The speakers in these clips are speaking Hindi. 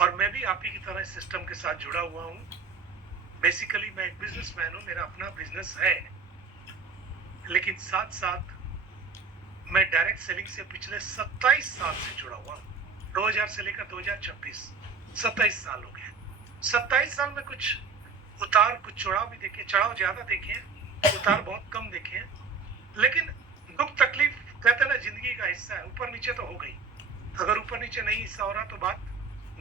और मैं भी आप ही की तरह इस सिस्टम के साथ जुड़ा हुआ हूँ। बेसिकली मैं एक बिजनेसमैन हूँ, मेरा अपना बिजनेस है, लेकिन साथ-साथ मैं डायरेक्ट सेलिंग से पिछले 27 साल से जुड़ा हुआ हूँ। 2000 से लेकर 2026 27 साल हो गए। 27 साल में कुछ उतार, कुछ चढ़ाव भी देखे, चढ़ाव ज़्यादा देखे हैं, उतार बहुत कम देखे हैं। लेकिन दुःख तकलीफ कहते हैं ना, ज़िंदगी का हिस्सा है, ऊपर-नीचे तो हो गई। अगर ऊपर-नीचे नहीं हिस्सा हो रहा तो बात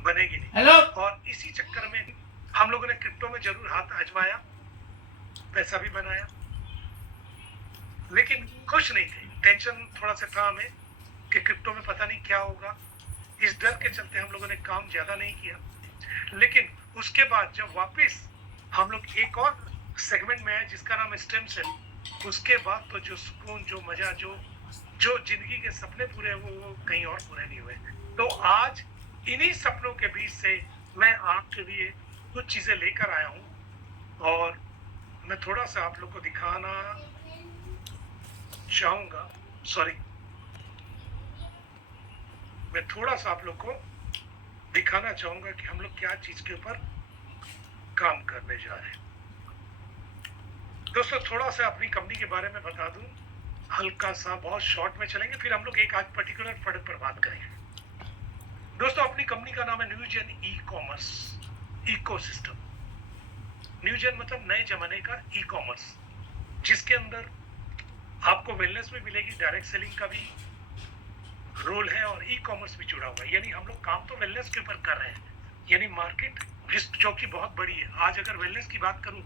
बनेगी नहीं। हेलो। और इसी चक्कर में हम लोगों ने क्रिप्टो में ज़रूर हाथ आज़माया, पैसा भी बनाया, लेकिन खुश नहीं थे। टेंशन थोड़ा-सा था हमें कि क्रिप्टो में पता नहीं क्या होगा। इस डर के चलते हम लोगों ने काम ज़्यादा नहीं किया। लेकिन उसके बाद जब वापस हम लोग एक और सेगमेंट में आए जिसका नाम है स्टेम सेल, उसके बाद तो जो सुकून, जो मजा, जो जिंदगी के सपने पूरे हुए वो कहीं और पूरे नहीं हुए। तो आज इन्हीं सपनों के बीच से मैं आपके लिए कुछ चीजें लेकर आया हूं और मैं थोड़ा सा आप लोग को दिखाना चाहूंगा। सॉरी, मैं थोड़ा सा आप लोग को दिखाना चाहूंगा कि हम लोग क्या चीज के ऊपर काम करने जा रहे हैं। दोस्तों थोड़ा सा अपनी कंपनी के बारे में बता दूं, हल्का सा, बहुत शॉर्ट में चलेंगे, फिर हम लोग एक आज पर्टिकुलर प्रोडक्ट पर बात करेंगे। दोस्तों अपनी कंपनी का नाम है Newgen e commerce ecosystem. Newgen मतलब नए जमाने का ई कॉमर्स, जिसके अंदर आपको वेलनेस भी मिलेगी, डायरेक्ट सेलिंग का भी रोल है और ई कॉमर्स भी जुड़ा हुआ है। यानी हम लोग काम तो वेलनेस के ऊपर कर रहे हैं, यानी मार्केट जो कि बहुत बड़ी है। आज अगर वेलनेस की बात करूं,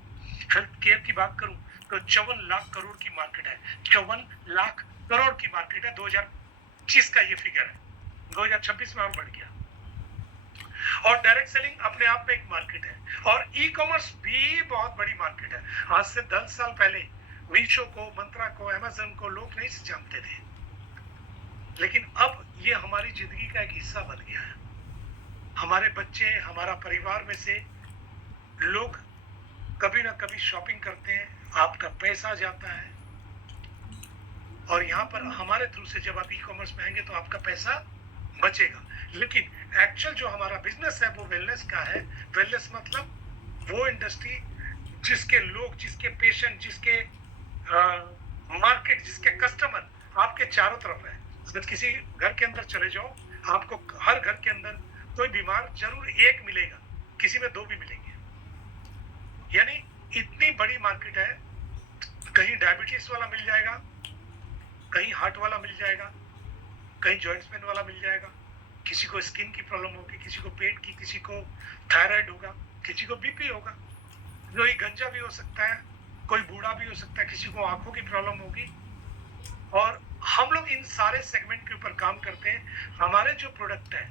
हेल्थ केयर की बात करूं, तो 54 लाख करोड़ की मार्केट है। 54 लाख करोड़ की मार्केट है। 2025 का ये फिगर है, 2026 में और बढ़ गया। और डायरेक्ट सेलिंग अपने आप में एक मार्केट है और ई कॉमर्स भी बहुत बड़ी मार्केट है। आज से 10 साल पहले मीशो को, मंत्रा को, अमेज़न को लोग नहीं जानते थे, लेकिन अब ये हमारी जिंदगी का एक हिस्सा बन गया है। हमारे बच्चे, हमारा परिवार में से लोग कभी ना कभी शॉपिंग करते हैं, आपका पैसा जाता है और यहाँ पर हमारे थ्रू से जब आप ई कॉमर्स में आएंगे तो आपका पैसा बचेगा। लेकिन एक्चुअल जो हमारा बिजनेस है वो वेलनेस का है। वेलनेस मतलब वो इंडस्ट्री जिसके लोग, जिसके पेशेंट, जिसके मार्केट, जिसके कस्टमर आपके चारों तरफ है। अगर किसी घर के अंदर चले जाओ, आपको हर घर के अंदर कोई बीमार जरूर एक मिलेगा, किसी में दो भी मिलेंगे। यानी इतनी बड़ी मार्केट है। कहीं डायबिटीज वाला मिल जाएगा, कहीं हार्ट वाला मिल जाएगा, कहीं जॉइंट्स पेन वाला मिल जाएगा, किसी को स्किन की प्रॉब्लम होगी, किसी को पेट की, किसी को थायराइड होगा, किसी को बीपी होगा, कोई गंजा भी हो सकता है, कोई बूढ़ा भी हो सकता है, किसी को आंखों की प्रॉब्लम होगी। और हम लोग इन सारे सेगमेंट के ऊपर काम करते हैं। हमारे जो प्रोडक्ट है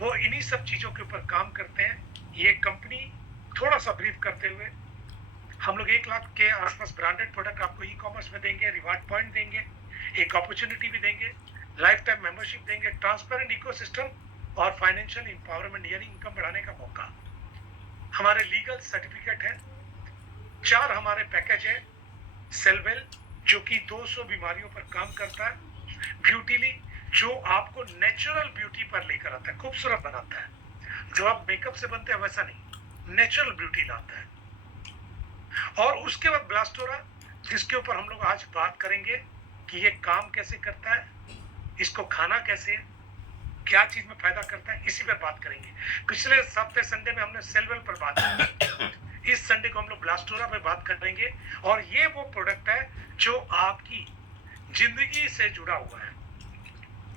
वो इन्हीं सब चीजों के ऊपर काम करते हैं। ये कंपनी, थोड़ा सा ब्रीफ करते हुए, हम लोग 1 लाख के आसपास ब्रांडेड प्रोडक्ट आपको ई कॉमर्स में देंगे, रिवार्ड पॉइंट देंगे, एक अपॉर्चुनिटी भी देंगे, लाइफ टाइम मेंबरशिप देंगे, ट्रांसपेरेंट इकोसिस्टम और फाइनेंशियल एम्पावरमेंट यानी इनकम बढ़ाने का मौका। हमारे लीगल सर्टिफिकेट है। 4 हमारे पैकेज है। सेलवेल जो कि 200 बीमारियों पर काम करता है। ब्यूटीली जो आपको नेचुरल ब्यूटी पर लेकर आता है, खूबसूरत बनाता है। जो आप मेकअप से बनते हैं वैसा नहीं, नेचुरल ब्यूटी लाता है। और उसके बाद ब्लास्टोरा, जिसके ऊपर हम लोग आज बात करेंगे कि ये काम कैसे करता है, इसको खाना कैसे है, क्या चीज में फायदा करता है, इसी पर बात करेंगे। पिछले हफ्ते संडे में हमने सेलवेल पर बात की, इस संडे को हम लोग ब्लास्टोरा पे बात करेंगे। और ये वो प्रोडक्ट है जो आपकी जिंदगी से जुड़ा हुआ है।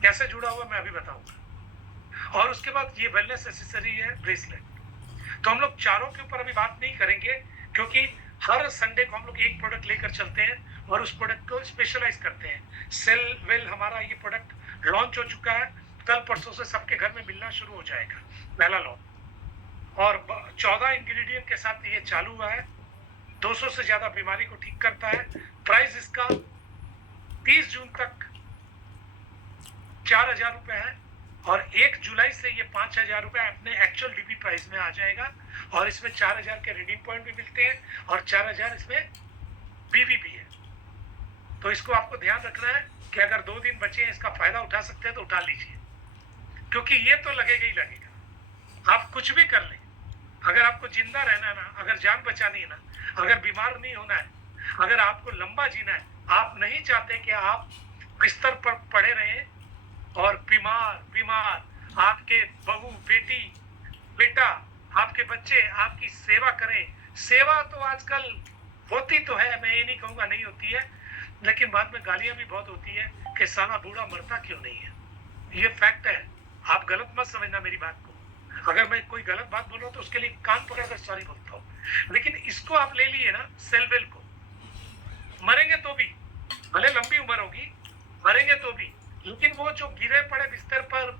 कैसे जुड़ा हुआ मैं अभी बताऊंगा। और उसके बाद ये वेलनेस एक्सेसरी है, ब्रेसलेट। तो हम लोग चारों के ऊपर अभी बात नहीं करेंगे, क्योंकि हर संडे को हम लोग एक प्रोडक्ट लेकर चलते हैं और उस प्रोडक्ट को स्पेशलाइज करते हैं। सेलवेल हमारा ये प्रोडक्ट लॉन्च हो चुका है, कल परसों से सबके घर में मिलना शुरू हो जाएगा, पहला लॉन्च। और 14 इंग्रेडिएंट के साथ ये चालू हुआ है। 200 से ज्यादा बीमारी को ठीक करता है। प्राइस इसका 30 जून तक 4000 रुपए है और 1 जुलाई से ये 5000 रुपए अपने एक्चुअल डीपी प्राइस में आ जाएगा। और इसमें 4000 के रिडीम पॉइंट भी मिलते हैं और 4000 इसमें बीवी भी है। तो इसको आपको ध्यान रखना है कि अगर 2 दिन बचे हैं, इसका फायदा उठा सकते हैं तो उठा लीजिए, क्योंकि ये तो लगेगा ही लगेगा। आप कुछ भी कर लें, अगर आपको जिंदा रहना है ना, अगर जान बचानी है ना, अगर बीमार नहीं होना है, अगर आपको लंबा जीना है, आप नहीं चाहते कि आप बिस्तर पर पड़े रहें और बीमार बीमार आपके बहू बेटी बेटा आपके बच्चे आपकी सेवा करें। सेवा तो आजकल होती तो है, मैं ये नहीं कहूंगा नहीं होती है, लेकिन बाद में गालियां भी बहुत होती है कि साला बूढ़ा मरता क्यों नहीं है। ये फैक्ट है, आप गलत मत समझना मेरी बात को। अगर मैं कोई गलत बात बोल रहा हूं तो उसके लिए कान पकड़कर सॉरी बोलता हूं, लेकिन इसको आप ले लिए ना सेलवेल को, मरेंगे तो भी, भले लंबी उम्र होगी, मरेंगे तो भी, लेकिन वो जो गिरे पड़े बिस्तर पर,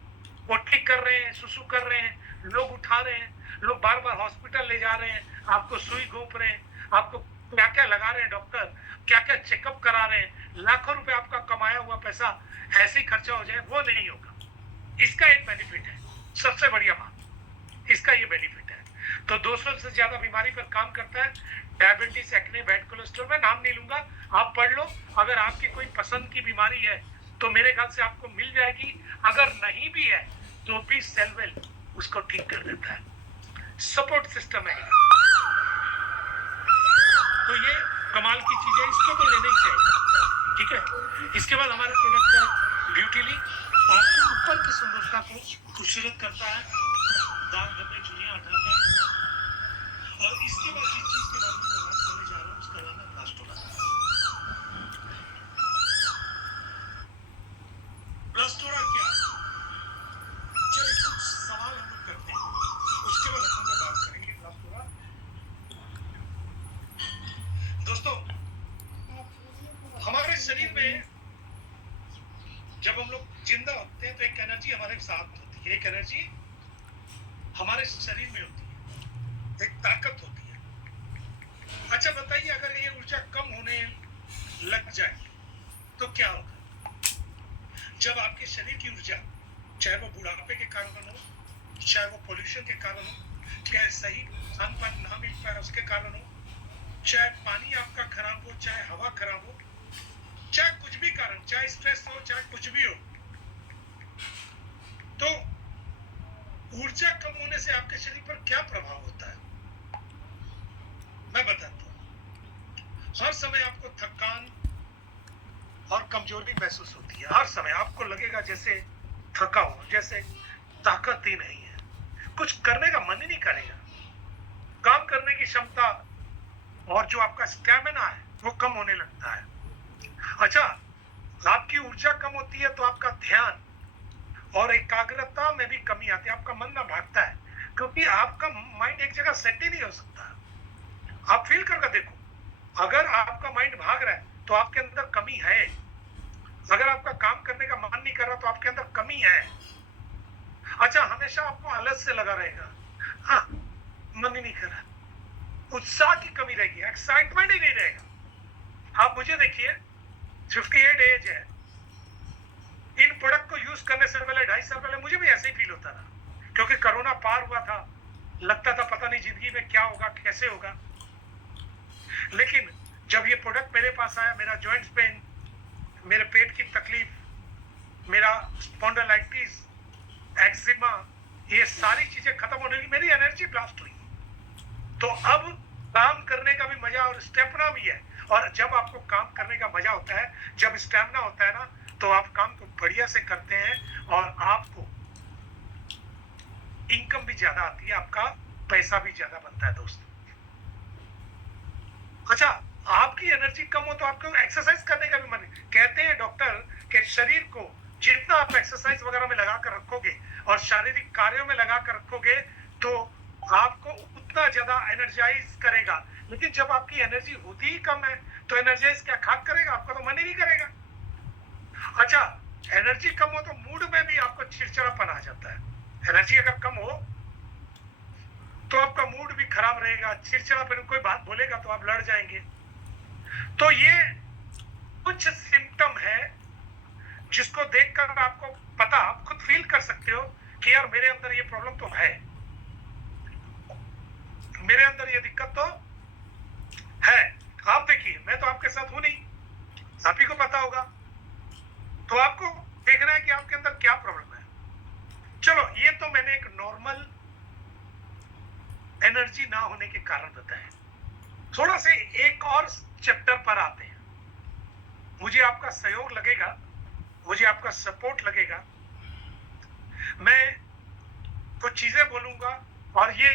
वो ठीक कर रहे हैं, सुसु कर रहे हैं, लोग उठा रहे हैं, लोग बार बार हॉस्पिटल ले जा रहे हैं, आपको सुई घोंप रहे हैं, आपको क्या क्या लगा रहे हैं डॉक्टर, क्या क्या चेकअप करा रहे हैं, लाखों रुपए आपका कमाया हुआ पैसा ऐसे ही खर्चा हो जाए, वो नहीं होगा। इसका एक बेनिफिट है, सबसे बढ़िया बात इसका ये बेनिफिट है। तो 200 से ज्यादा बीमारी पर काम करता है, डायबिटीज, एक्ने, बैड कोलेस्ट्रॉल, मैं नाम नहीं लूंगा, आप पढ़ लो। अगर आपकी कोई पसंद की बीमारी है तो मेरे ख्याल से आपको मिल जाएगी, अगर नहीं भी है तो भी सेलवेल उसको ठीक कर देता है, सपोर्ट सिस्टम है। तो ये कमाल की चीज है, इसको तो लेना ही चाहिए, ठीक है। इसके बाद हमारे प्रोडक्ट है ब्यूटीली, आपके ऊपर की सुंदरता को खूबसूरत करता है, दाग धब्बे चुनियां हटाता है। और इसके बाद जिस चीज के बारे में मैं बात करने जा रहा हूँ उसका नाम है ब्लास्टोरा। ब्लास्टोरा क्या है? चलिए कुछ सवाल हम लोग करते हैं, उसके बाद हम लोग बात करेंगे ब्लास्टोरा। दोस्तों, हमारे शरीर में जब हम लोग जिंदा होते हैं तो एक एनर्जी हमारे साथ होती है, एक एनर्जी हमारे शरीर में होती है, एक ताकत होती है। अच्छा बताइए, अगर ये ऊर्जा कम होने लग जाए तो क्या होगा? जब आपके शरीर की ऊर्जा, चाहे वो बुढ़ापे के कारण हो, चाहे वो पोल्यूशन के कारण हो, चाहे सही खान पान ना मिल पाए उसके कारण हो, चाहे पानी आपका खराब हो, चाहे हवा खराब हो, चाहे कुछ भी कारण, चाहे स्ट्रेस हो, चाहे कुछ भी हो, तो ऊर्जा कम होने से आपके शरीर पर क्या प्रभाव होता है मैं बताता हूं। हर समय आपको थकान और कमजोरी महसूस होती है, हर समय आपको लगेगा जैसे थका हो, जैसे ताकत ही नहीं है, कुछ करने का मन ही नहीं करेगा, काम करने की क्षमता और जो आपका स्टैमिना है वो कम होने लगता है। अच्छा, आपकी ऊर्जा कम होती है तो आपका ध्यान और एकाग्रता में भी कमी आती है, आपका मन ना भागता है, क्योंकि आपका माइंड एक जगह सेट ही नहीं हो सकता। आप फील करके देखो, अगर आपका माइंड भाग रहा है तो आपके अंदर कमी है, अगर आपका काम करने का मन नहीं कर रहा तो आपके अंदर कमी है। अच्छा, हमेशा आपको आलस से लगा रहेगा, हाँ मन ही नहीं कर रहा, उत्साह की कमी रहेगी, एक्साइटमेंट ही नहीं रहेगा। आप मुझे देखिए, 58 एज है, इन प्रोडक्ट को यूज करने से पहले 2.5 साल पहले मुझे भी ऐसे ही फील होता था, क्योंकि कोरोना पार हुआ था, लगता था पता नहीं जिंदगी में क्या होगा, कैसे होगा। लेकिन जब ये प्रोडक्ट मेरे पास आया, मेरा जॉइंट्स पेन, मेरे पेट की तकलीफ, मेरा स्पॉन्डिलाइटिस, एक्जिमा, ये सारी चीजें खत्म होने लगी, मेरी एनर्जी ब्लास्ट हुई। तो अब काम करने का भी मजा और स्टेमिना भी है, और जब आपको काम करने का मजा होता है, जब स्टेमिना होता है ना, तो आप काम को बढ़िया से करते हैं और आपको इनकम भी ज्यादा आती है, आपका पैसा भी ज्यादा बनता है दोस्तों। अच्छा, आपकी एनर्जी कम हो तो आपको एक्सरसाइज करने का भी मन, कहते हैं डॉक्टर कि शरीर को जितना आप एक्सरसाइज वगैरह में लगा कर रखोगे और शारीरिक कार्यों में लगा कर रखोगे तो आपको उतना ज्यादा एनर्जाइज करेगा। लेकिन जब आपकी एनर्जी होती ही कम है तो एनर्जाइज क्या खाक करेगा, आपका तो मन ही नहीं करेगा। अच्छा, एनर्जी कम हो तो मूड में भी आपको चिड़चिड़ापन आ जाता है। एनर्जी अगर कम हो तो आपका मूड भी खराब रहेगा, चिड़चिड़ापन, कोई बात बोलेगा तो आप लड़ जाएंगे। तो ये कुछ सिम्टम है जिसको देखकर आपको पता, आप खुद फील कर सकते हो कि यार मेरे अंदर ये प्रॉब्लम तो है, मेरे अंदर ये दिक्कत तो है। आप देखिए, मैं तो आपके साथ हूं नहीं, आप ही को पता होगा, तो आपको देखना है कि आपके अंदर क्या प्रॉब्लम है। चलो, ये तो मैंने एक नॉर्मल एनर्जी ना होने के कारण बताएं। थोड़ा से एक और चैप्टर पर आते हैं। मुझे आपका सहयोग लगेगा, मुझे आपका सपोर्ट लगेगा। मैं कुछ चीजें बोलूंगा और ये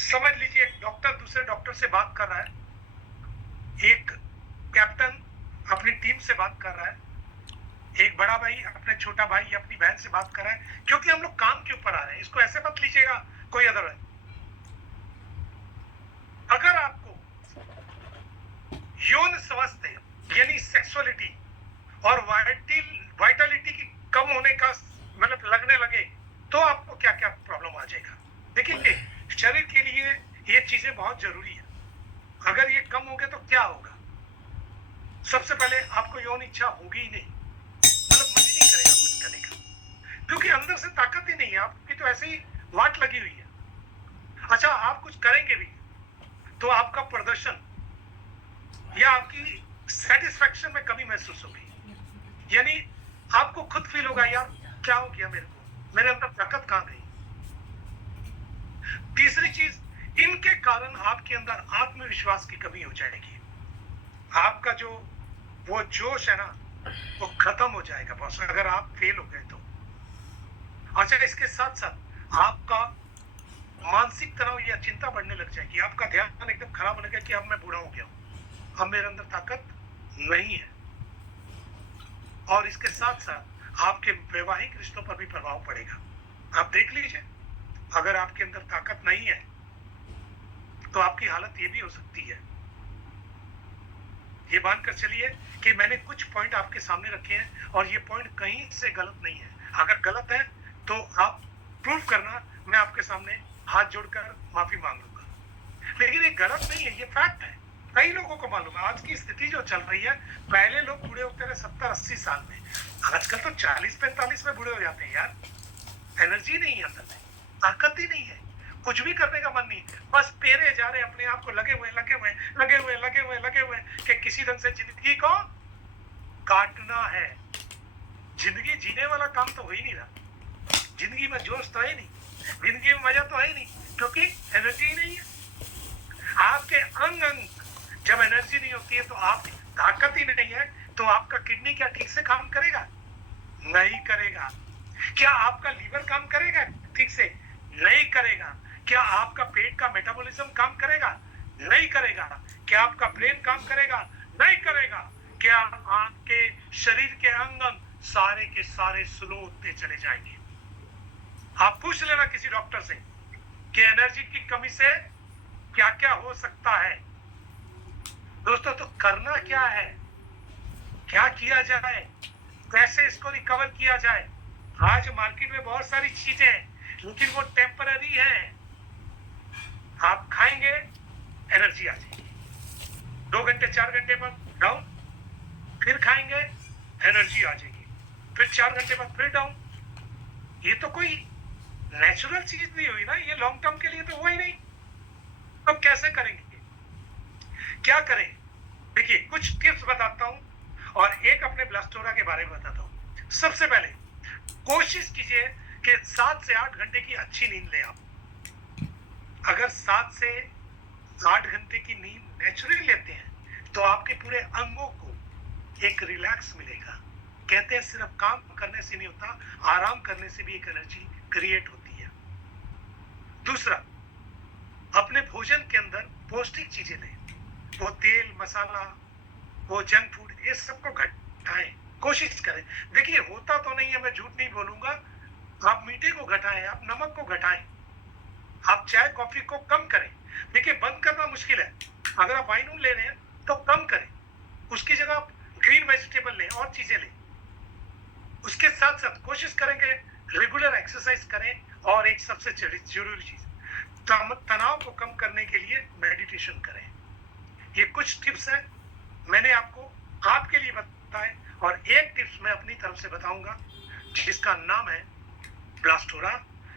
समझ लीजिए, एक डॉक्टर दूसरे डॉक्टर से बात कर रहा है, एक कैप्टन अपनी टीम से बात कर रहा है, एक बड़ा भाई अपने छोटा भाई या अपनी बहन से बात कर रहा है, क्योंकि हम लोग काम के ऊपर आ रहे हैं। इसको ऐसे मत लीजिएगा कोई अदर है। अगर आपको यौन स्वास्थ्य यानी सेक्सुअलिटी और वाइटलिटी की कम होने का मतलब लगने लगे तो आपको क्या क्या प्रॉब्लम आ जाएगा। देखिए, शरीर के लिए ये चीजें बहुत जरूरी है। अगर ये कम हो गए तो क्या होगा? सबसे पहले आपको यौन इच्छा होगी ही नहीं, मतलब मन ही नहीं करेगा कुछ करने का, क्योंकि अंदर से ताकत ही नहीं है आपकी, तो ऐसे ही वाट लगी हुई है। अच्छा, आप कुछ करेंगे भी तो आपका प्रदर्शन या आपकी सेटिस्फैक्शन में कमी महसूस होगी, यानी आपको खुद फील होगा, यार क्या हो गया मेरे को, मेरे अंदर ताकत कहां गई। तीसरी चीज, इनके कारण आपके अंदर आत्मविश्वास की कमी हो जाएगी। आपका जो वो जोश है ना, वो खत्म हो जाएगा बॉस, अगर आप फेल हो गए तो। अच्छा, इसके साथ साथ आपका मानसिक तनाव या चिंता बढ़ने लग जाएगी। आपका ध्यान एकदम खराब होने लगा कि अब मैं बूढ़ा हो गया हूं, अब मेरे अंदर ताकत नहीं है। और इसके साथ साथ आपके वैवाहिक रिश्तों पर भी प्रभाव पड़ेगा। आप देख लीजिए, अगर आपके अंदर ताकत नहीं है तो आपकी हालत ये भी हो सकती है। ये मानकर चलिए कि मैंने कुछ पॉइंट आपके सामने रखे हैं और ये पॉइंट कहीं से गलत नहीं है। अगर गलत है तो आप प्रूव करना, मैं आपके सामने हाथ जोड़कर माफी मांग लूंगा। लेकिन ये गलत नहीं है, ये फैक्ट है। कई लोगों को मालूम है। आज की स्थिति जो चल रही है, पहले लोग बूढ़े होते रहे 70-80 साल में, आजकल तो 40-45 में बूढ़े हो जाते हैं यार। एनर्जी नहीं है अंदर में, ताकत ही नहीं है, कुछ भी करने का मन नहीं, बस पेरे जा रहे अपने आप को, लगे हुए कि किसी ढंग से जिंदगी को काटना है। जिंदगी जीने वाला काम तो हो ही नहीं रहा, जिंदगी में जोश तो है नहीं, जिंदगी में मजा तो है नहीं, क्योंकि एनर्जी ही नहीं है। आपके अंग अंग जब एनर्जी नहीं होती है तो आप ताकत ही नहीं है, तो आपका किडनी क्या ठीक से काम करेगा? नहीं करेगा। क्या आपका लीवर काम करेगा ठीक से? नहीं करेगा। क्या आपका पेट का मेटाबॉलिज्म काम करेगा? नहीं करेगा। क्या आपका ब्रेन काम करेगा? नहीं करेगा। क्या आपके शरीर के अंग अंग सारे के सारे स्लो होते चले जाएंगे? आप पूछ लेना किसी डॉक्टर से कि एनर्जी की कमी से क्या क्या हो सकता है। दोस्तों, तो करना क्या है, क्या किया जाए, कैसे इसको रिकवर किया जाए? आज मार्केट में बहुत सारी चीजें हैं, लेकिन वो टेम्पररी है। आप खाएंगे, एनर्जी आ जाएगी, 2 घंटे 4 घंटे बाद डाउन, फिर खाएंगे, एनर्जी आ जाएगी, फिर 4 घंटे बाद फिर डाउन। ये तो कोई नेचुरल चीज नहीं हुई ना, ये लॉन्ग टर्म के लिए तो हुआ ही नहीं। अब कैसे करेंगे, क्या करें? देखिए, कुछ टिप्स बताता हूं और एक अपने ब्लास्टोरा के बारे में बताता हूं। सबसे पहले कोशिश कीजिए कि 7 से 8 घंटे की अच्छी नींद लें आप। अगर 7 से 8 घंटे की नींद नेचुरली लेते हैं तो आपके पूरे अंगों को एक रिलैक्स मिलेगा। कहते हैं सिर्फ काम करने से नहीं होता, आराम करने से भी एक एनर्जी क्रिएट होती है। दूसरा, अपने भोजन के अंदर पौष्टिक चीजें लें। वो तेल मसाला, वो जंक फूड, ये सबको घटाएं, कोशिश करें। देखिए, होता तो नहीं है, मैं झूठ नहीं बोलूंगा। आप मीठे को घटाएं, आप नमक को घटाएं, आप चाय कॉफी को कम करें। देखिए, बंद करना मुश्किल है। अगर आप वाइन ले रहे हैं तो कम करें, उसकी जगह आप ग्रीन वेजिटेबल लें और चीजें लें। उसके साथ साथ कोशिश करेंगे रेगुलर एक्सरसाइज करें, और एक सबसे जरूरी चीज, तनाव को कम करने के लिए मेडिटेशन करें। ये कुछ टिप्स हैं मैंने आपके लिए बताए, और एक टिप्स मैं अपनी तरफ से बताऊंगा जिसका नाम है ब्लास्टोरा,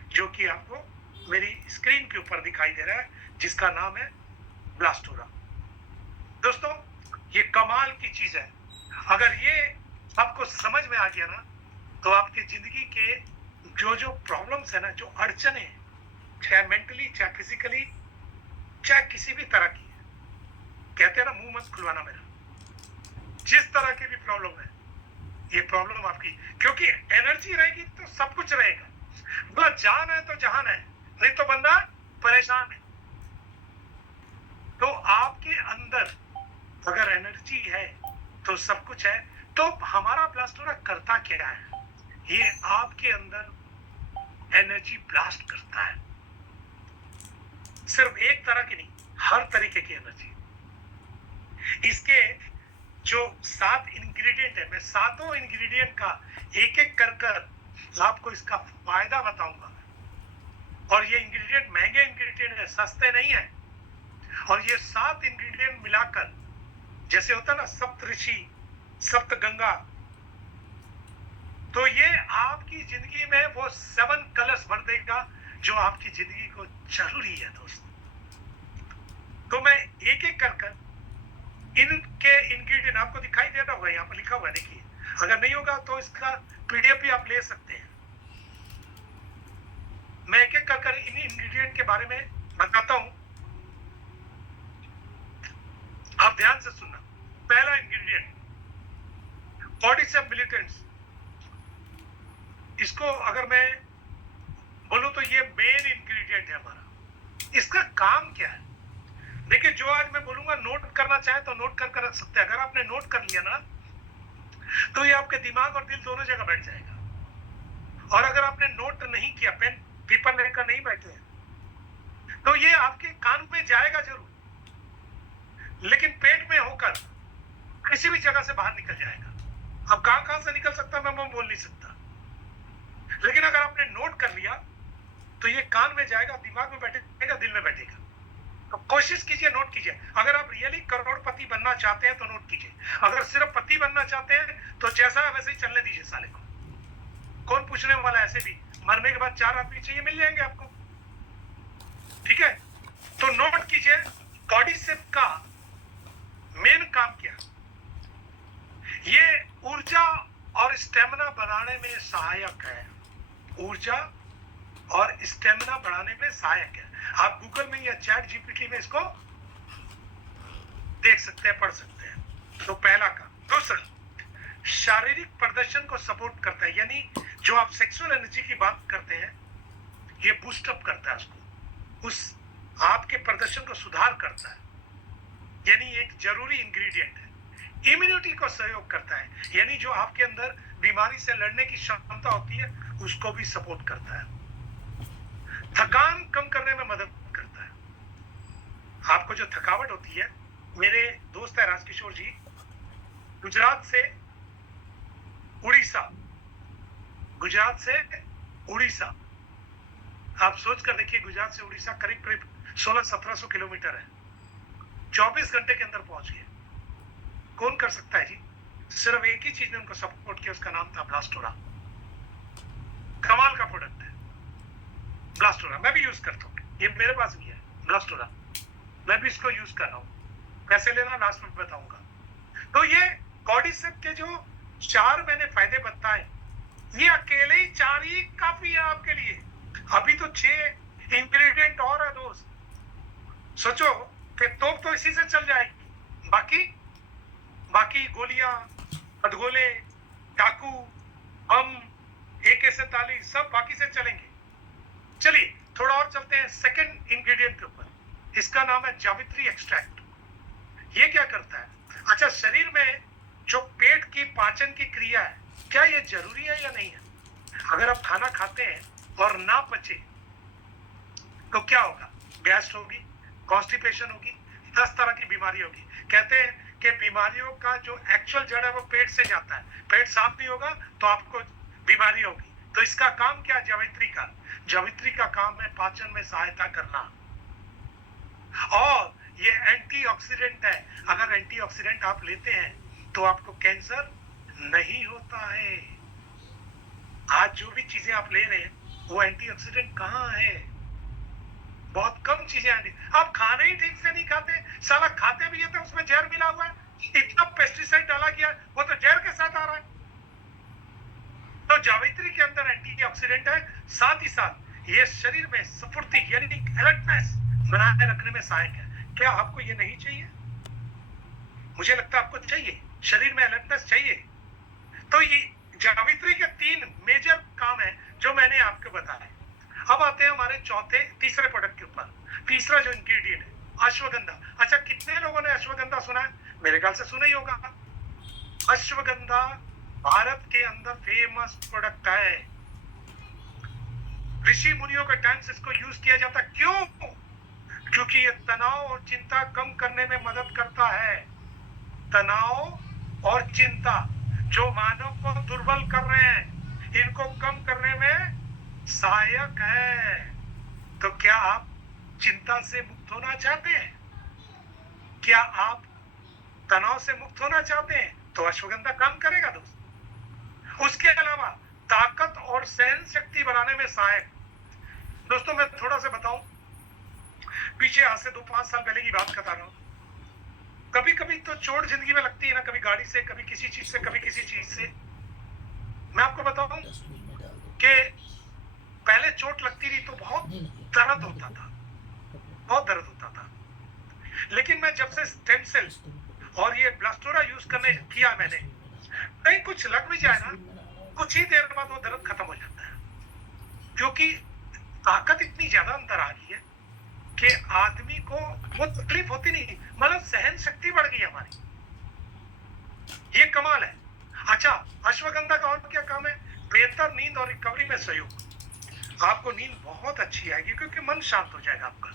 जो कि आपको मेरी स्क्रीन के ऊपर दिखाई दे रहा है, जिसका नाम है ब्लास्टोरा। दोस्तों, ये कमाल की चीज है। अगर ये आपको समझ में आ गया ना, तो आपकी जिंदगी के जो जो प्रॉब्लम्स है ना, जो अड़चने हैं, चाहे मेंटली चाहे फिजिकली, चाहे किसी भी तरह की है, कहते हैं ना मुंह मत खुलवाना मेरा, जिस तरह की भी प्रॉब्लम है, ये प्रॉब्लम आपकी, क्योंकि एनर्जी रहेगी तो सब कुछ रहेगा। बस जान है तो जहान है, नहीं तो बंदा परेशान है। तो आपके अंदर अगर एनर्जी है तो सब कुछ है। तो हमारा ब्लास्टोरा करता क्या है, ये आपके अंदर एनर्जी ब्लास्ट करता है, सिर्फ एक तरह की नहीं, हर तरीके की एनर्जी। इसके जो 7 इंग्रेडिएंट है, मैं 7 इंग्रेडिएंट का एक एक कर आपको इसका फायदा बताऊंगा। और ये इंग्रेडिएंट महंगे इंग्रेडिएंट है, सस्ते नहीं है। और ये 7 इंग्रेडिएंट मिलाकर, जैसे होता है ना सप्त ऋषि सप्त गंगा, तो ये आपकी जिंदगी में वो 7 कलर्स भर देगा जो आपकी जिंदगी को जरूरी है दोस्तों। तो मैं एक एक कर इनके इंग्रेडिएंट आपको दिखाई दे रहा होगा, यहाँ पर लिखा हुआ है, देखिए। अगर नहीं होगा तो इसका पीडीएफ भी आप ले सकते हैं। मैं एक एक कर इन इंग्रेडिएंट के बारे में बताता हूं, आप ध्यान से सुनना। पहला इंग्रेडिएंट कॉर्डिसेप मिलिटेंट्स। इसको अगर मैं बोलूं तो ये मेन इंग्रेडिएंट है हमारा। इसका काम क्या है, देखिए, जो आज मैं बोलूंगा नोट करना चाहे तो नोट कर रख सकते हैं। अगर आपने नोट कर लिया ना तो ये आपके दिमाग और दिल दोनों जगह बैठ जाएगा। और अगर आपने नोट नहीं किया, पेन पेपर लेकर नहीं बैठे हैं, तो ये आपके कान में जाएगा जरूर, लेकिन पेट में होकर किसी भी जगह से बाहर निकल जाएगा। अब कहां से निकल सकता है मैं बोल नहीं सकता, लेकिन अगर आपने नोट कर लिया तो ये कान में जाएगा, दिमाग में बैठेगा, दिल में बैठेगा। तो कोशिश कीजिए, नोट कीजिए। अगर आप रियली करोड़पति बनना चाहते हैं तो नोट कीजिए। अगर सिर्फ पति बनना चाहते हैं तो जैसा है वैसे ही चलने दीजिए साले को। कौन पूछने वाला है, ऐसे भी मरने के बाद 4 आदमी चाहिए, मिल जाएंगे आपको, ठीक है। तो नोट कीजिए, कॉर्डिसेप का मेन काम क्या, ये ऊर्जा और स्टेमिना बढ़ाने में सहायक है। ऊर्जा और स्टेमिना बढ़ाने में सहायक है। आप गूगल में या चैट जीपीटी में इसको देख सकते हैं, पढ़ सकते हैं। तो पहला काम। दूसरा, शारीरिक प्रदर्शन को सपोर्ट करता है, यानी जो आप सेक्सुअल एनर्जी की बात करते हैं, ये बूस्ट अप करता है उसको, उस आपके प्रदर्शन को सुधार करता है, यानी एक जरूरी इंग्रेडिएंट है। इम्यूनिटी को सहयोग करता है, यानी जो आपके अंदर बीमारी से लड़ने की क्षमता होती है उसको भी सपोर्ट करता है। थकान कम करने में मदद करता है। आपको जो थकावट होती है, मेरे दोस्त है राजकिशोर जी, गुजरात से उड़ीसा, आप सोच कर देखिए, गुजरात से उड़ीसा करीब 1600-1700 किलोमीटर है। 24 घंटे के अंदर पहुंच गए। कौन कर सकता है जी? सिर्फ एक ही चीज ने उनको सपोर्ट किया, उसका नाम था ब्लास्टोरा। कमाल का प्रोडक्ट है ब्लास्टोरा, मैं भी यूज करता हूँ, ये मेरे पास भी है ब्लास्टोरा, मैं भी इसको यूज कर रहा हूँ। कैसे लेना लास्ट में बताऊंगा। तो ये कॉर्डिसेप के जो 4 मैंने फायदे बताए, ये अकेले ही 4 ही काफी है आपके लिए। अभी तो 6 इंग्रेडिएंट और है दोस्त। सोचो कि तोप तो इसी से चल जाएगी, बाकी गोलियां, अधगोले, डाकू, बम, AK-47 सब बाकी से चलेंगे। चलिए थोड़ा और चलते हैं सेकंड इंग्रेडिएंट के ऊपर। इसका नाम है जावित्री एक्सट्रैक्ट। ये क्या करता है? अच्छा, शरीर में जो पेट की पाचन की क्रिया है, क्या ये जरूरी है या नहीं है? अगर आप खाना खाते हैं और ना पचे तो क्या होगा? गैस होगी, कॉन्स्टिपेशन होगी, 10 तरह की बीमारी होगी। कहते हैं कि बीमारियों का जो एक्चुअल जड़ है वो पेट से जाता है। पेट साफ नहीं होगा तो आपको बीमारी होगी। तो इसका काम क्या है? जावित्री का काम है पाचन में सहायता करना। और ये एंटीऑक्सीडेंट है। अगर एंटीऑक्सीडेंट आप लेते हैं तो आपको कैंसर नहीं होता है। आज जो भी चीजें आप ले रहे हैं वो एंटीऑक्सीडेंट कहाँ है? बहुत कम चीजें आप खाने ही ठीक से नहीं खाते। साला खाते भी है तो उसमें जहर मिला हुआ है, इतना पेस्टिसाइड डाला गया, वो तो जहर के साथ आ रहा है। तो जावित्री के अंदर एंटीऑक्सीडेंट है, साथ ही साथ ये शरीर में स्फूर्ति यानी अलर्टनेस बनाए रखने में सहायक है। क्या आपको ये नहीं चाहिए? मुझे लगता है आपको चाहिए, शरीर में अलर्टनेस चाहिए। तो ये जावित्री के 3 मेजर काम है जो मैंने आपको बताए। अब आते हैं हमारे तीसरे प्रोडक्ट के ऊपर। तीसरा जो इंग्रेडिएंट है अश्वगंधा। अच्छा, कितने लोगों ने अश्वगंधा सुना है? मेरे ख्याल से सुना ही होगा। अश्वगंधा भारत के अंदर फेमस प्रोडक्ट है। ऋषि मुनियों के टाइम से इसको यूज किया जाता। क्यों? क्योंकि ये तनाव और चिंता कम करने में मदद करता है। तनाव और चिंता जो मानव को दुर्बल कर रहे हैं, इनको कम करने में सहायक है। तो क्या आप चिंता से मुक्त होना चाहते हैं? क्या आप तनाव से मुक्त होना चाहते हैं? तो अश्वगंधा काम करेगा दोस्त। उसके अलावा ताकत और सहन शक्ति बढ़ाने में सहायक। दोस्तों मैं थोड़ा सा बताऊं, पीछे आज से 2-5 साल पहले की बात बता रहा हूं। कभी कभी तो चोट जिंदगी में लगती है ना, कभी गाड़ी से, कभी किसी चीज से, कभी किसी चीज से। मैं आपको बताऊं कि पहले चोट लगती रही तो बहुत दर्द होता था, बहुत दर्द होता था। लेकिन मैं जब से स्टेम सेल और ये ब्लास्टोरा यूज करने किया मैंने, कहीं कुछ लग भी जाए ना, कुछ ही देर बाद वो दर्द खत्म हो जाता है। क्योंकि ताकत इतनी ज्यादा अंदर आ गई है कि आदमी को वो तकलीफ होती नहीं, मतलब सहन शक्ति बढ़ गई हमारी। ये कमाल है। अच्छा, अश्वगंधा का और क्या काम है? बेहतर नींद और रिकवरी में सहयोग। आपको नींद बहुत अच्छी आएगी क्योंकि मन शांत हो जाएगा आपका।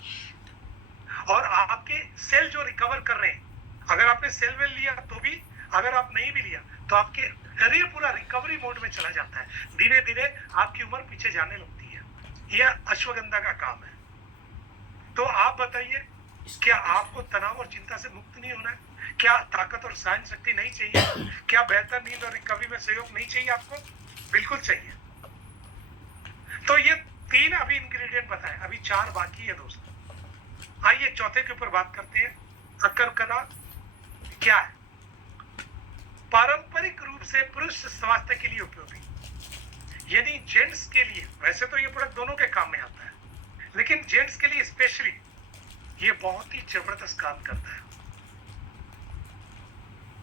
और आपके सेल जो रिकवर कर रहे हैं, अगर आपने सेल वेल लिया तो भी, अगर आप नहीं भी लिया तो आपके शरीर पूरा रिकवरी मोड में चला जाता है। धीरे धीरे आपकी उम्र पीछे जाने लगती है। यह अश्वगंधा का काम है। तो आप बताइए, क्या आपको तनाव और चिंता से मुक्त नहीं होना है? क्या ताकत और सहन शक्ति नहीं चाहिए? क्या बेहतर नींद और रिकवरी में सहयोग नहीं चाहिए आपको? बिल्कुल चाहिए। तो ये 3 अभी इंग्रेडिएंट बताए, अभी 4 बाकी है दोस्तों। आइए चौथे के ऊपर बात करते हैं। अकरकरा क्या है? पारंपरिक रूप से पुरुष स्वास्थ्य के लिए उपयोगी, यानी जेंट्स के लिए। वैसे तो ये प्रोडक्ट दोनों के काम में आता है, लेकिन जेंट्स के लिए स्पेशली ये बहुत ही जबरदस्त काम करता है।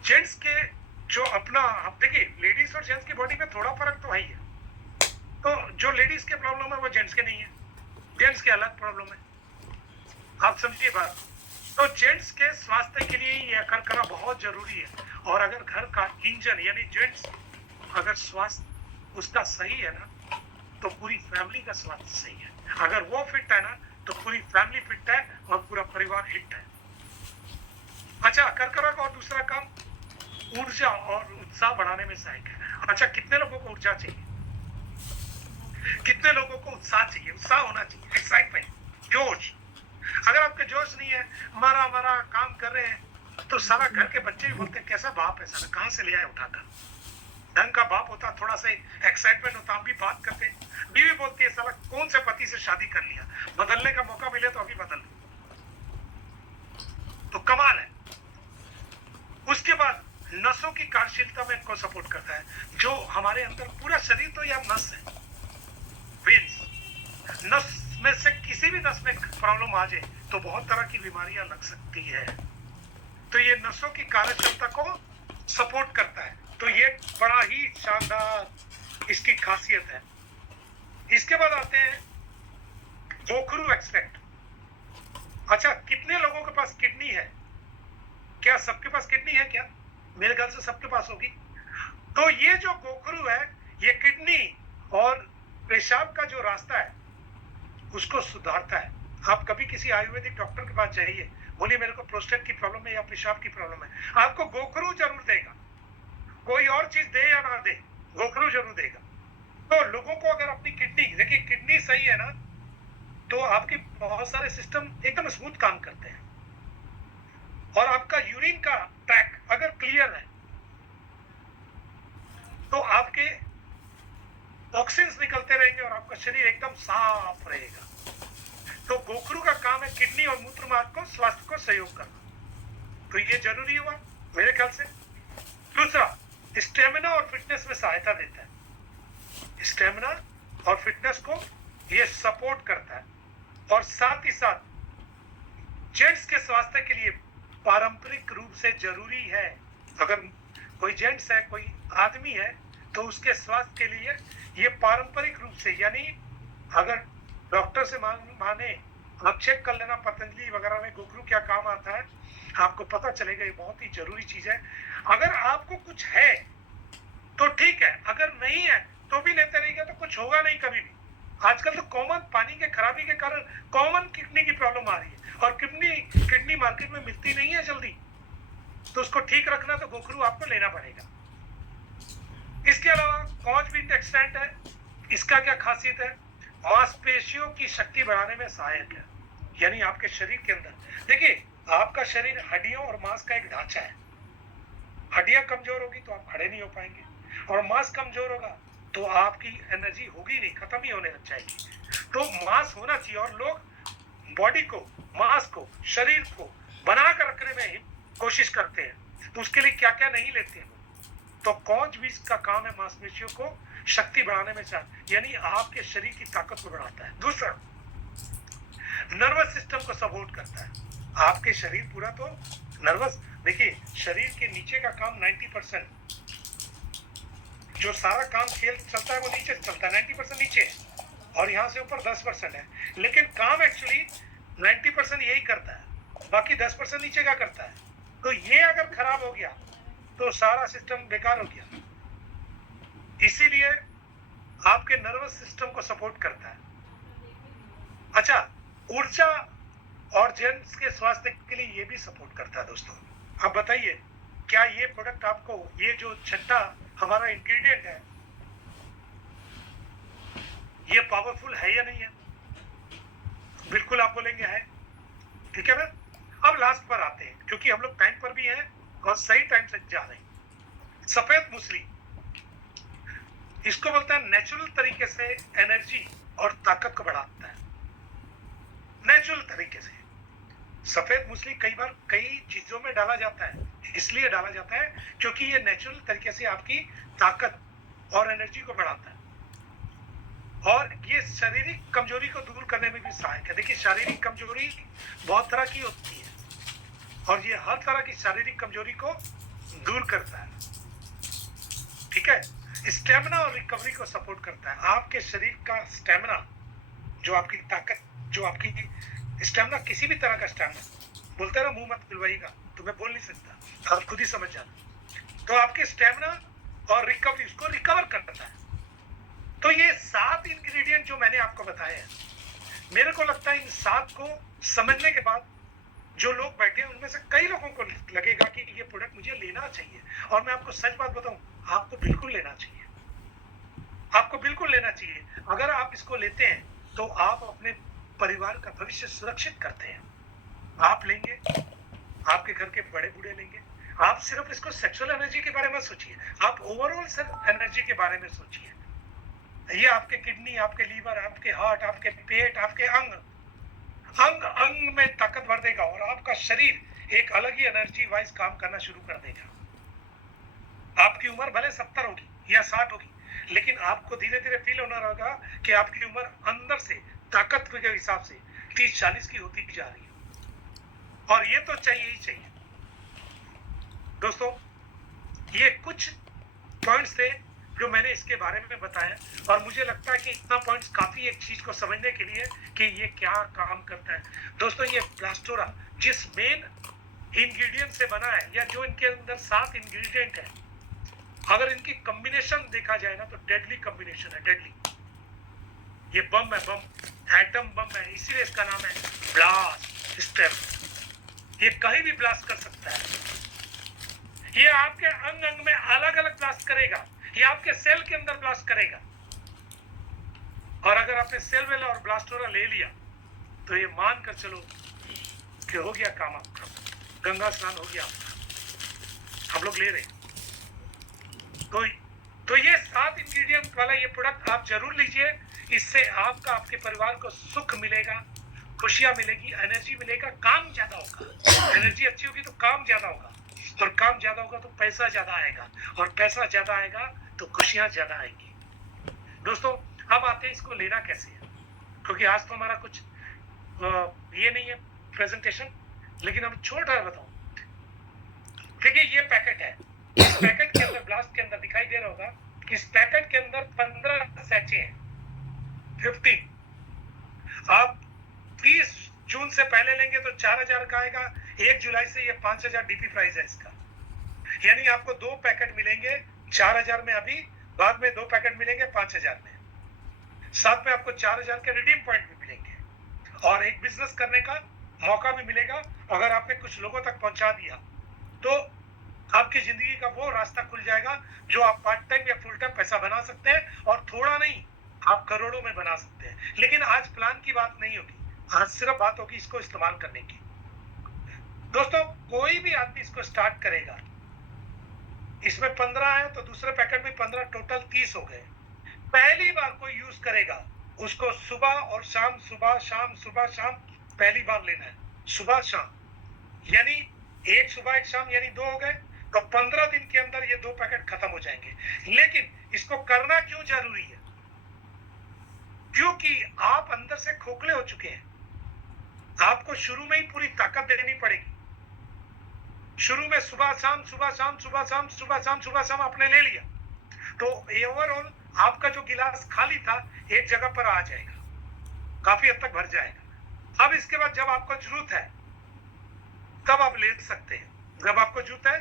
जेंट्स के जो अपना, आप देखिए लेडीज और जेंट्स की बॉडी में थोड़ा फर्क तो है ही है। तो जो लेडीज के प्रॉब्लम है वो जेंट्स के नहीं है, जेंट्स के अलग प्रॉब्लम है। आप समझिए बात। तो जेंट्स के स्वास्थ्य के लिए ये अकरकरा बहुत जरूरी है। और अगर घर का इंजन यानी जेंट्स अगर स्वास्थ्य उसका सही है ना, तो पूरी फैमिली का स्वास्थ्य सही है। अगर वो फिट है ना, तो पूरी फैमिली फिट है और पूरा परिवार हिट है। अच्छा, अकरकरा का और दूसरा काम ऊर्जा और उत्साह बढ़ाने में सहायक है। अच्छा, कितने लोगों को ऊर्जा चाहिए? कितने लोगों को उत्साह चाहिए? उत्साह होना चाहिए, एक्साइटमेंट, जोश। अगर आपके जोश नहीं है, मरा मरा काम कर रहे हैं, तो सारा घर के बच्चे भी बोलते हैं कैसा बाप है, सारा कहां से ले आए उठाकर। ढंग का बाप होता, थोड़ा सा एक्साइटमेंट होता, हम भी बात करते। बीवी बोलती है साला कौन से पति से शादी कर लिया, बदलने का मौका मिले तो अभी बदल। तो कमाल है। उसके बाद नसों की कार्यशीलता में को सपोर्ट करता है। जो हमारे अंदर पूरा शरीर तो यह नस है, वेन्स। नस में से किसी भी नस में प्रॉब्लम आ जाए तो बहुत तरह की बीमारियां लग सकती है। तो ये नसों की कार्यक्षमता को सपोर्ट करता है। तो ये बड़ा ही शानदार इसकी खासियत है। इसके बाद आते हैं गोखरू एक्सट्रैक्ट। अच्छा, कितने लोगों के पास किडनी है? क्या सबके पास किडनी है? क्या मेरे ख्याल से सबके पास होगी। तो ये जो गोखरू है, ये किडनी और पेशाब का जो रास्ता है उसको सुधारता है। आप कभी किसी आयुर्वेदिक डॉक्टर के पास जाइए, बोलिए मेरे को प्रोस्टेट की प्रॉब्लम है या पेशाब की प्रॉब्लम है, आपको गोखरू जरूर देगा। कोई और चीज दे या ना दे, गोखरू जरूर देगा। तो लोगों को अगर अपनी किडनी, देखिए किडनी सही है ना, तो आपके बहुत सारे सिस्टम एकदम स्मूथ काम करते हैं। और आपका यूरिन का ट्रैक अगर क्लियर है तो आपके टॉक्सिन्स निकलते रहेंगे और आपका शरीर एकदम साफ रहेगा। तो गोखरू का काम है किडनी और मूत्र मार्ग को, स्वास्थ्य को सहयोग करना। तो ये जरूरी हुआ मेरे ख्याल से। दूसरा, स्टेमिना और फिटनेस में सहायता देता है। स्टेमिना और फिटनेस को ये सपोर्ट करता है। और साथ ही साथ जेंट्स के स्वास्थ्य के लिए पारंपरिक रूप से जरूरी है, अगर कोई जेंट्स है, कोई आदमी है, तो उसके स्वास्थ्य के लिए ये पारंपरिक रूप से, यानी अगर डॉक्टर से माने आप चेक कर लेना पतंजलि वगैरह में गोखरू क्या काम आता है, आपको पता चलेगा। ये बहुत ही जरूरी चीज है। अगर आपको कुछ है तो ठीक है, अगर नहीं है तो भी लेते रहिएगा तो कुछ होगा नहीं कभी भी। आजकल तो कॉमन पानी के खराबी के कारण कॉमन किडनी की प्रॉब्लम आ रही है, और किडनी मार्केट में मिलती नहीं है जल्दी, तो उसको ठीक रखना तो गोखरू आपको लेना पड़ेगा। इसके अलावा कॉज भी एक्सटेंट है। इसका क्या खासियत है? मांसपेशियों की शक्ति बढ़ाने में सहायक है, यानी आपके शरीर के अंदर देखिए, आपका शरीर हड्डियों और मांस का एक ढांचा है। हड्डियां कमजोर होगी तो आप खड़े नहीं हो पाएंगे, और मांस कमजोर होगा तो आपकी एनर्जी होगी नहीं, खत्म ही होने लग जाएगी। तो मांस होना चाहिए, और लोग बॉडी को, मांस को, शरीर को बना कर रखने में ही कोशिश करते हैं। तो उसके लिए क्या क्या नहीं लेते हैं, तो कॉज भी इसका काम है मांसपेशियों को शक्ति बढ़ाने में, यानी आपके शरीर की ताकत को बढ़ाता है। दूसरा, नर्वस सिस्टम को सपोर्ट करता है। आपके शरीर पूरा तो नर्वस, देखिए शरीर के नीचे का काम 90%, जो सारा काम खेल चलता है वो नीचे चलता है, 90% नीचे है, और यहाँ से ऊपर 10% है। लेकिन काम एक्चुअली 90% यही करता है, बाकी 10% नीचे का करता है। तो ये अगर खराब हो गया तो सारा सिस्टम बेकार हो गया। इसीलिए आपके नर्वस सिस्टम को सपोर्ट करता है। अच्छा, ऊर्जा और जेंट्स के स्वास्थ्य के लिए ये भी सपोर्ट करता है। दोस्तों आप बताइए, क्या ये प्रोडक्ट आपको, ये जो छठा हमारा इंग्रेडिएंट है, ये पावरफुल है या नहीं है? बिल्कुल आप बोलेंगे है, ठीक है ना। अब लास्ट पर आते हैं, क्योंकि हम लोग टाइम पर भी हैं और सही टाइम से जा रहे हैं। सफेद मूसली, इसको बोलता है नेचुरल तरीके से एनर्जी और ताकत को बढ़ाता है। नेचुरल तरीके से सफेद मूसली कई बार कई चीजों में डाला जाता है, इसलिए डाला जाता है क्योंकि ये नेचुरल तरीके से आपकी ताकत और एनर्जी को बढ़ाता है, और ये शारीरिक कमजोरी को दूर करने में भी सहायक है। देखिए, शारीरिक कमजोरी बहुत तरह की होती है, और ये हर तरह की शारीरिक कमजोरी को दूर करता है, ठीक है। स्टेमिना और रिकवरी को सपोर्ट करता है। आपके शरीर का स्टेमिना, जो आपकी ताकत, जो आपकी स्टेमिना, किसी भी तरह का स्टेमिना, बोलते हैं ना मुंह मत खुलवाइएगा, तो मैं बोल नहीं सकता, आप खुद ही समझ जाना। तो आपके स्टेमिना और रिकवरी, उसको रिकवर करता है। तो ये 7 इंग्रेडिएंट जो मैंने आपको बताए हैं, मेरे को लगता है इन 7 को समझने के बाद जो लोग बैठे हैं उनमें से कई लोगों को लगेगा कि ये प्रोडक्ट मुझे लेना चाहिए। और मैं आपको सच बात बताऊं, आपको बिल्कुल लेना चाहिए, आपको बिल्कुल लेना चाहिए। अगर आप इसको लेते हैं तो आप अपने परिवार का भविष्य सुरक्षित करते हैं। आप लेंगे, आपके घर के बड़े बूढ़े लेंगे। आप सिर्फ इसको सेक्सुअल एनर्जी के बारे में सोचिए, आप ओवरऑल सिर्फ एनर्जी के बारे में सोचिए। ये आपके किडनी, आपके लीवर, आपके हार्ट, आपके पेट, आपके अंग अंग में ताकत भर देगा, और आपका शरीर एक अलग ही एनर्जी वाइज काम करना शुरू कर देगा। आपकी उम्र भले 70 होगी या 60 होगी, लेकिन आपको धीरे धीरे फील होना होगा कि आपकी उम्र अंदर से ताकत के हिसाब से 30-40 की होती जा रही है, और ये तो चाहिए ही चाहिए। दोस्तों, ये कुछ पॉइंट्स थे जो मैंने इसके बारे में बताया, और मुझे लगता है कि इतना पॉइंट्स काफी एक चीज को समझने के लिए कि ये क्या काम करता है। दोस्तों, ये ब्लास्टोरा जिस मेन इंग्रेडिएंट से बना है, या जो इनके अंदर 7 इंग्रेडिएंट है, अगर इनकी कॉम्बिनेशन देखा जाए ना तो डेडली कॉम्बिनेशन है, डेडली। ये बम है, बम, एटम बम है, इसीलिए इसका नाम है ब्लास्ट स्टेम। ये कहीं भी ब्लास्ट कर सकता है। ये आपके अंग अंग में अलग अलग ब्लास्ट करेगा, ये आपके सेल के अंदर ब्लास्ट करेगा। और अगर आपने सेल वेला और ब्लास्टोरा ले लिया तो ये मान कर चलो कि हो गया काम आपका, गंगा स्नान हो गया आपका। हम लोग ले रहे हैं तो ये 7 इंग्रेडिएंट वाला ये प्रोडक्ट आप जरूर लीजिए। इससे आपका, आपके परिवार को सुख मिलेगा, खुशियां मिलेगी, एनर्जी मिलेगा, काम ज्यादा होगा। एनर्जी अच्छी होगी तो काम ज्यादा होगा, और काम ज्यादा होगा तो पैसा ज्यादा आएगा, और पैसा ज्यादा आएगा तो खुशियां ज्यादा आएंगी। दोस्तों, अब आते हैं इसको लेना कैसे है, क्योंकि आज तो हमारा कुछ ये नहीं है प्रेजेंटेशन, लेकिन अब छोटा बताऊं, देखिए ये पैकेट है, इस पैकेट के अंदर ब्लास्ट के अंदर दिखाई दे रहा होगा, इस पैकेट के अंदर 15 सैचे हैं, 15। आप 30 जून से पहले लेंगे तो 4000 का आएगा, 1 जुलाई से ये 5000 डीपी प्राइस है इसका, यानी आपको 2 पैकेट मिलेंगे 4000 में, अभी बाद में 2 पैकेट मिलेंगे 5000 में, साथ में आपको 4000 के रिडीम पॉइंट भी मिलेंगे और एक बिजनेस करने का मौका भी मिलेगा। अगर आपने कुछ लोगों तक पहुंचा दिया तो आपकी जिंदगी का वो रास्ता खुल जाएगा जो आप पार्ट टाइम या फुल टाइम पैसा बना सकते हैं, और थोड़ा नहीं आप करोड़ों में बना सकते हैं। लेकिन आज प्लान की बात नहीं होगी, आज सिर्फ बात होगी इसको इस्तेमाल करने की। दोस्तों कोई भी आदमी इसको स्टार्ट करेगा, इसमें 15 है तो दूसरे पैकेट में 15, टोटल 30 हो गए। पहली बार कोई यूज करेगा उसको सुबह और शाम, सुबह शाम, सुबह शाम पहली बार लेना है, सुबह शाम, यानी एक सुबह एक शाम, यानी 2 हो गए, तो 15 दिन के अंदर ये 2 पैकेट खत्म हो जाएंगे। लेकिन इसको करना क्यों जरूरी है? क्योंकि आप अंदर से खोखले हो चुके हैं, आपको शुरू में ही पूरी ताकत देनी पड़ेगी। शुरू में सुबह शाम, सुबह शाम, सुबह शाम, सुबह शाम, सुबह शाम आपने ले लिया तो ओवरऑल आपका जो गिलास खाली था एक जगह पर आ जाएगा, काफी हद तक भर जाएगा। अब इसके बाद जब आपको जरूरत है तब आप ले सकते हैं, जब आपको जरूरत है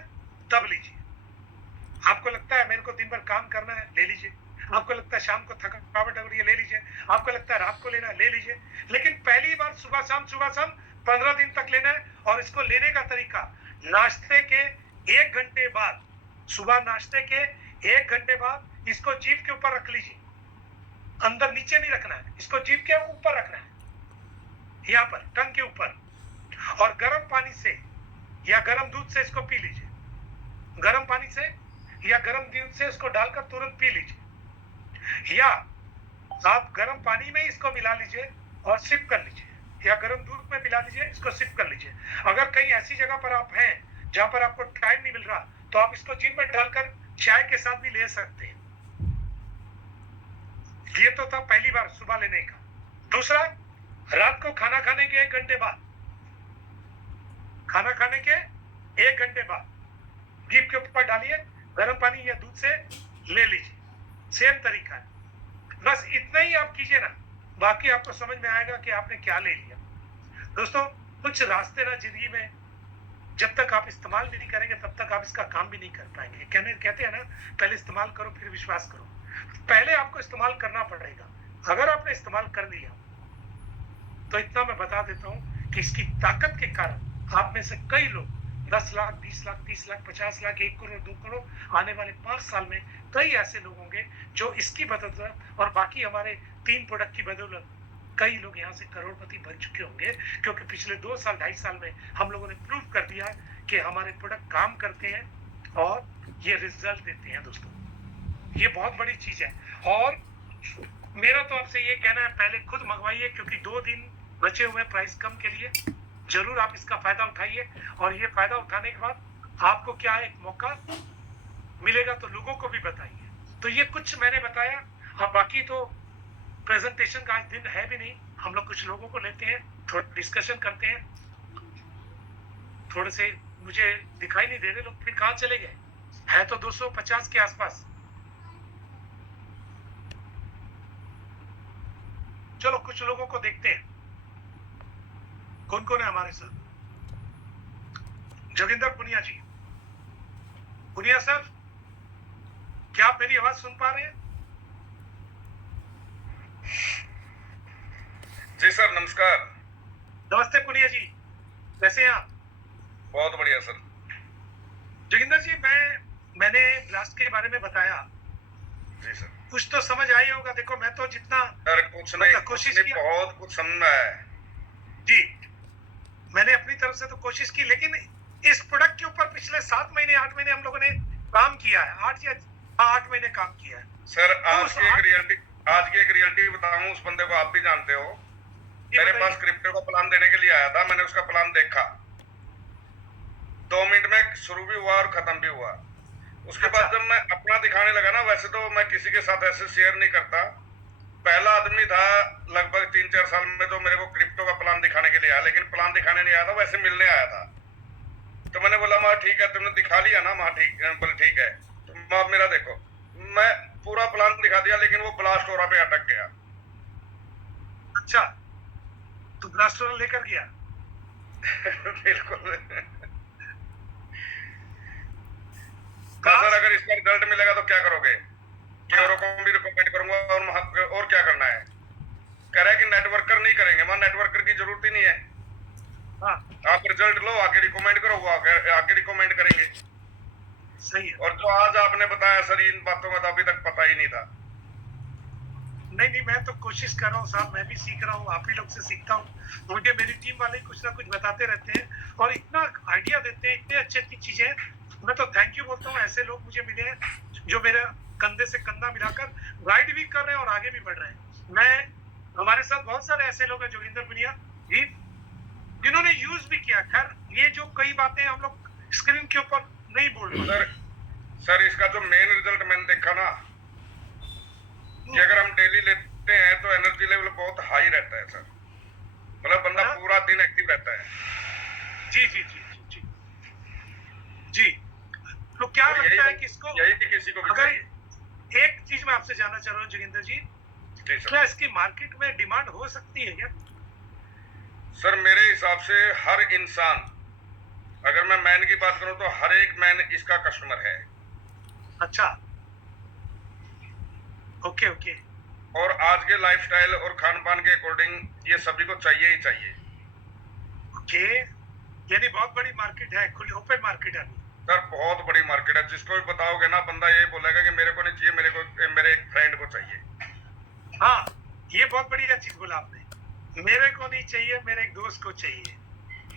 तब लीजिए। आपको लगता है मेरे को दिन भर काम करना है, ले लीजिए। आपको लगता है शाम को थकावट हो रही है, ले लीजिए। आपको लगता है रात को लेना है, ले लीजिए। लेकिन पहली बार सुबह शाम, सुबह शाम 15 दिन तक लेना है। और इसको लेने का तरीका, नाश्ते के 1 घंटे बाद, सुबह नाश्ते के 1 घंटे बाद इसको जीभ के ऊपर रख लीजिए, अंदर नीचे नहीं रखना है, इसको जीभ के ऊपर रखना है, यहाँ पर टंग के ऊपर, और गर्म पानी से या गर्म दूध से इसको पी लीजिए। गर्म पानी से या गर्म दूध से इसको डालकर तुरंत पी लीजिए, या आप गर्म पानी में इसको मिला लीजिए और सिप कर लीजिए, या गर्म दूध में मिला लीजिए, इसको सिप कर लीजिए। अगर कहीं ऐसी जगह पर आप हैं जहां पर आपको टाइम नहीं मिल रहा तो आप इसको जीभ में डालकर चाय के साथ भी ले सकते हैं। ये तो था पहली बार सुबह लेने का। दूसरा, रात को खाना खाने के 1 घंटे बाद, खाना खाने के 1 घंटे बाद जीभ के ऊपर डालिए, गर्म पानी या दूध से ले लीजिए। सेम तरीका है, बस इतना ही आप कीजिए ना, बाकी आपको समझ में आएगा कि आपने क्या ले लिया। दोस्तों कुछ रास्ते ना जिंदगी में जब तक आप इस्तेमाल भी नहीं करेंगे तब तक आप इसका काम भी नहीं कर पाएंगे। कहते हैं ना, पहले इस्तेमाल करो फिर विश्वास करो। पहले आपको इस्तेमाल करना पड़ेगा। अगर आपने इस्तेमाल कर लिया तो इतना मैं बता देता हूं कि इसकी ताकत के कारण आप में से कई लोग 10 लाख, 20 लाख, 30 लाख, 50 लाख, 1 करोड़, 2 करोड़, आने वाले 5 साल में कई ऐसे लोग होंगे जो इसकी बदौलत और बाकी हमारे 3 प्रोडक्ट की बदौलत कई लोग यहाँ से करोड़पति बन चुके होंगे। क्योंकि पिछले 2 साल, 2.5 साल में हम लोगों ने प्रूव कर दिया कि हमारे प्रोडक्ट काम करते हैं और ये रिजल्ट देते हैं। दोस्तों ये बहुत बड़ी चीज है, और मेरा तो आपसे ये कहना है, पहले खुद मंगवाइए, क्योंकि 2 दिन बचे हुए प्राइस कम के लिए जरूर आप इसका फायदा उठाइए। और ये फायदा उठाने के बाद आपको क्या एक मौका मिलेगा तो लोगों को भी बताइए। तो ये कुछ मैंने बताया, और बाकी तो प्रेजेंटेशन का आज दिन है भी नहीं, हम लोग कुछ लोगों को लेते हैं, थोड़ा डिस्कशन करते हैं। थोड़े से मुझे दिखाई नहीं दे रहे लोग, फिर कहाँ चले गए? है तो 250 के आसपास। चलो कुछ लोगों को देखते हैं कौन कौन है हमारे साथ। जोगिंदर पुनिया जी, पुनिया सर, क्या आप मेरी आवाज सुन पा रहे हैं? जी सर, नमस्कार। नमस्ते पुनिया जी, कैसे हैं आप? बहुत बढ़िया सर। जोगिंदर जी, मैंने ब्लास्ट के बारे में बताया। जी सर। कुछ तो समझ आई होगा। देखो मैं तो जितना सर कुछ नहीं, कोशिश की, बहुत कुछ समझा है जी। मैंने अपनी तरफ से तो कोशिश की, लेकिन इस प्रोडक्ट के ऊपर पिछले 7 महीने, 8 महीने हम लोगों ने काम किया है। 8 महीने काम किया है सर। आज की एक रियलिटी बताऊं, उस बंदे को आप भी जानते हो। मेरे पास क्रिप्टो का प्लान देने के लिए आया था, मैंने उसका प्लान देखा, 2 मिनट में शुरू भी हुआ और खत्म भी हुआ। उसके बाद जब मैं अपना दिखाने लगा ना, वैसे तो मैं किसी के साथ ऐसे शेयर नहीं करता। पहला आदमी था लगभग 3-4 साल में जो मेरे को क्रिप्टो का प्लान प्लान दिखाने के लिए आया, लेकिन प्लान दिखाने नहीं आया था, वैसे मिलने आया था। तो मैंने बोला माँ ठीक है, तुमने दिखा लिया ना माँ, ठीक बोले ठीक है। तो माँ मेरा देखो, मैं पूरा प्लान दिखा दिया, लेकिन वो ब्लास्टोरा पे अटक गया। अच्छा, तो ब्लास्टोरा लेकर गया। बिल्कुल। सर अगर इसका रिजल्ट मिलेगा तो क्या करोगे? कि औरों को भी रिकमेंड करूंगा, और क्या करना है? कह रहा है कि नेटवर्कर नहीं करेंगे। मां नेटवर्कर की जरूरत ही नहीं है। हाँ, आप रिजल्ट लो, आगे रिकमेंड करो, वो आगे रिकमेंड करेंगे। सही है। और जो आज आपने बताया सर, इन बातों का तो अभी तक पता ही नहीं था। नहीं, मैं तो कोशिश कर रहा हूँ साहब, मैं भी सीख रहा हूँ, आप ही लोग से सीखता हूँ। मुझे मेरी टीम वाले कुछ ना कुछ बताते रहते हैं और इतना आइडिया देते हैं, इतने अच्छी अच्छी चीजें। मैं तो थैंक यू बोलता हूँ, ऐसे लोग मुझे मिले हैं जो मेरे कंधे से कंधा मिलाकर गाइड भी कर रहे हैं और आगे भी बढ़ रहे हैं। हमारे साथ बहुत सारे ऐसे लोग हैं, जोगिंदर बुनिया जी, जिन्होंने यूज भी किया। खैर, ये जो कई बातें हम लोग स्क्रीन के ऊपर नहीं बोल रहे। सर इसका जो मेन रिजल्ट मैंने देखा ना, कि अगर हम डेली लेते हैं तो एनर्जी लेवल बहुत हाई रहता है सर। मतलब बंदा पूरा दिन एक्टिव रहता है। जी जी जी जी जी जी। तो क्या लगता है कि इसको, यही किसी को अगर एक चीज मैं आपसे जानना चाह रहा हूँ जोगिंदर जी, क्या इसकी मार्केट में डिमांड हो सकती है क्या? सर मेरे हिसाब से हर इंसान, अगर मैं मैन की बात करूं तो हर एक मैन इसका कस्टमर है। अच्छा, ओके ओके। और आज के लाइफस्टाइल और खान पान के अकॉर्डिंग ये सभी को चाहिए ही चाहिए। ओके, यानी बहुत बड़ी मार्केट है, खुली ओपन मार्केट है। सर बहुत बड़ी मार्केट है। जिसको भी बताओगे ना, बंदा ये बोलेगा कि मेरे को नहीं चाहिए, मेरे एक फ्रेंड को चाहिए। हाँ, ये बहुत बढ़िया चीज बोला आपने, मेरे को नहीं चाहिए, मेरे एक दोस्त को चाहिए।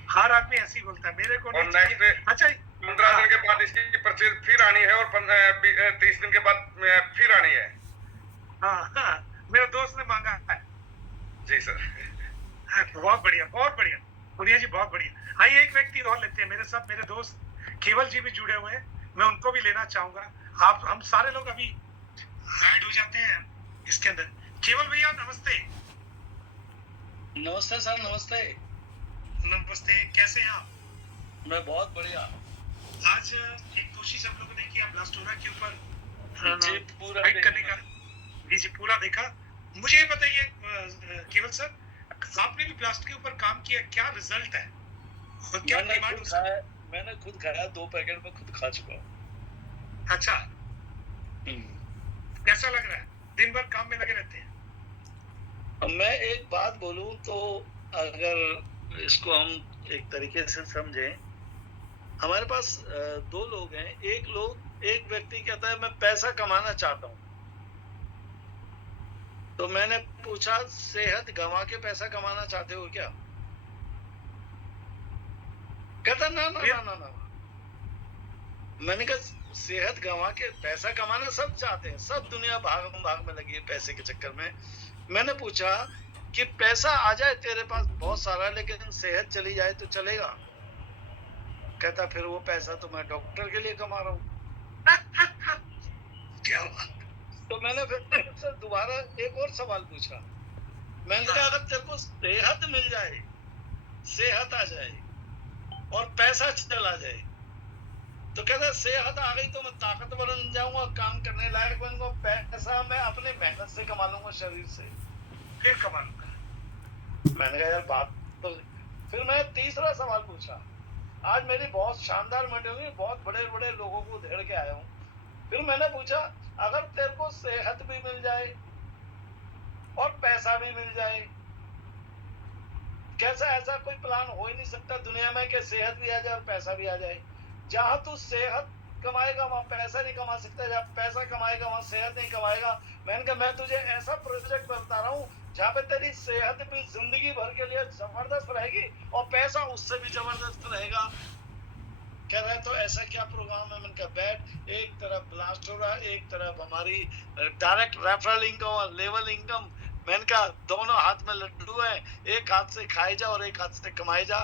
हर आदमी ऐसे ही बोलता है, मेरे को नहीं चाहिए। अच्छा, 15 दिन के बाद इसकी परचेज फिर आनी है और 30 दिन के बाद फिर आनी है। हाँ, मेरे दोस्त ने मांगा है। जी सर। बहुत बढ़िया, बहुत बढ़िया बुनिया जी, बहुत बढ़िया। आइए एक व्यक्ति और लेते हैं मेरे साथ, मेरे दोस्त केवल जी भी जुड़े हुए हैं, मैं उनको भी लेना चाहूंगा। आप हम सारे लोग अभी ऐड हो जाते हैं इसके अंदर। केवल भैया नमस्ते। नमस्ते सर, नमस्ते। नमस्ते, कैसे हैं आप? मैं बहुत बढ़िया। आज एक कोशिश हम लोगों ने किया ब्लास्टोरा के ऊपर जी, पूरा फाइट करने का। जी पूरा देखा। मुझे ये बताइए केवल सर, आपने भी ब्लास्ट के ऊपर काम किया, क्या रिजल्ट है और क्या डिमांड? मैंने खुद खाया, 2 पैकेट में खुद खा चुका हूँ। अच्छा, कैसा लग रहा है? दिन भर काम में लगे रहते हैं। अब मैं एक बात बोलूं तो, अगर इसको हम एक तरीके से समझें, हमारे पास 2 लोग हैं। एक व्यक्ति कहता है मैं पैसा कमाना चाहता हूँ, तो मैंने पूछा सेहत गंवा के पैसा कमाना चाहते हो क्या? कहता ना ना ना ना ना। मैंने कहा सेहत गंवा के पैसा कमाना सब चाहते हैं, सब दुनिया भाग में लगी है पैसे के चक्कर में। मैंने पूछा कि पैसा आ जाए तेरे पास बहुत सारा, लेकिन सेहत चली जाए तो चलेगा? कहता फिर वो पैसा तो मैं डॉक्टर के लिए कमा रहा हूँ। क्या बात। तो मैंने फिर उससे दोबारा एक और सवाल पूछा। मैंने कहा अगर तेरे को सेहत मिल जाए, सेहत आ जाए और पैसा चला जाए, तो कहता सेहत आ गई तो मैं ताकतवर बन जाऊंगा, काम करने लायक बनूंगा, पैसा मैं अपने मेहनत से कमा लूंगा, शरीर से फिर कमा लूंगा। मैंने कहा यार बात तो। फिर मैं तीसरा सवाल पूछा। आज मेरी बहुत शानदार मंडली, बहुत बड़े बड़े लोगों को घेर के आया हूँ। फिर मैंने पूछा अगर तेरे को सेहत भी मिल जाए और पैसा भी मिल जाए, कैसा ऐसा कोई प्लान हो ही नहीं सकता दुनिया में कि सेहत भी आ जाए और पैसा भी आ जाए। जहां तू सेहत कमाएगा वहां पैसा नहीं कमा सकता, जहां पैसा कमाएगा वहां सेहत नहीं कमाएगा। मैंने कहा मैं तुझे ऐसा प्रोजेक्ट बता रहा हूँ जहाँ पे तेरी सेहत भी जिंदगी भर के लिए जबरदस्त रहेगी और पैसा उससे भी जबरदस्त रहेगा। कह रहा है तो ऐसा क्या प्रोग्राम है? मैंने कहा बैठ, एक तरफ ब्लास्ट हो रहा है, एक तरफ हमारी डायरेक्ट रेफरल इनकम और लेवल इनकम। मैंने कहा दोनों हाथ में लड्डू है, एक हाथ से खाए जा और एक हाथ से कमाए जा।